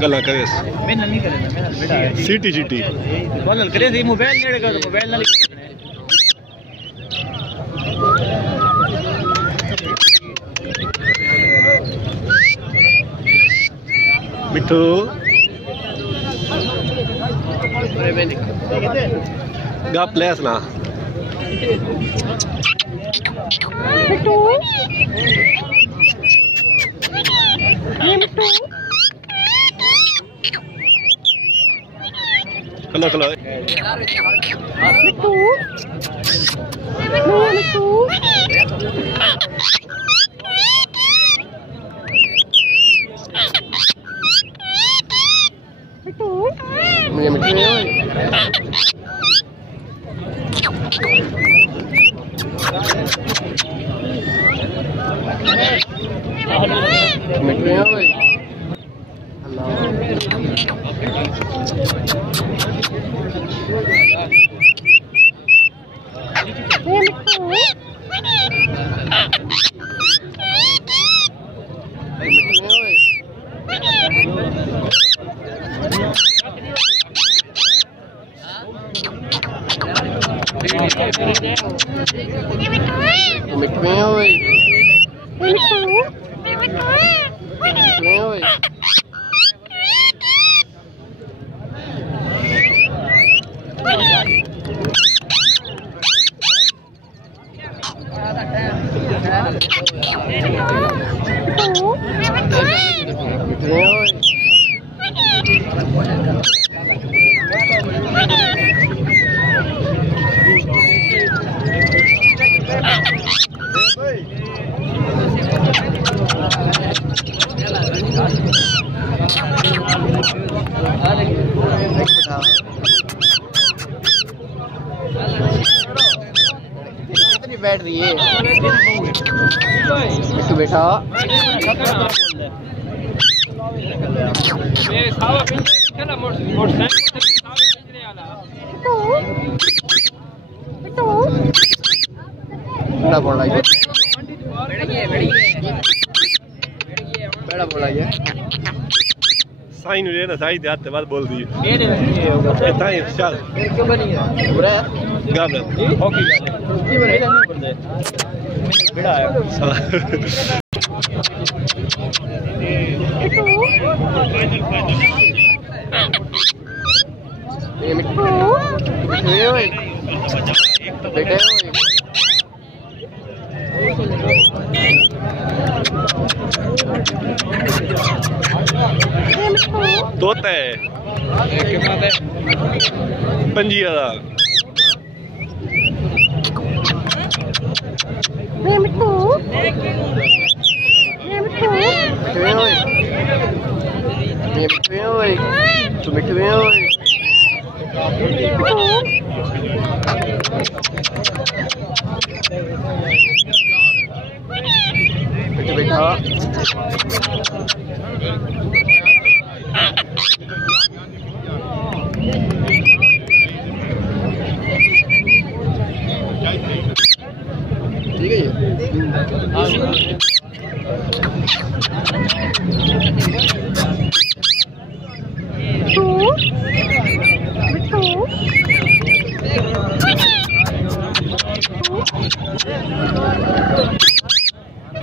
गला करे मैंने नहीं करे मैंने बेटा सीटी सीटी बोल करे थी मोबाइल नेड़े कर मोबाइल ना लिखे मिठू गा प्लेस ना मिठू ये मिठू कलो कलो मिठू मिठू मुझे मिठू मिठू कितनी बैठ रही है मिठू बेटा बड़ा बोला ये बड़ा बोला ये साइन रे ना साइन आते बाद बोल दी साइन चल क्यों बनी है बुरा गाल हॉकी की बने नहीं पड़ते बड़ा है ये मिठू ओए बेटे ओए तोता है पंजिया दा मिठू ओए तू मिठू ओए बेटा ठीक है ये मिठू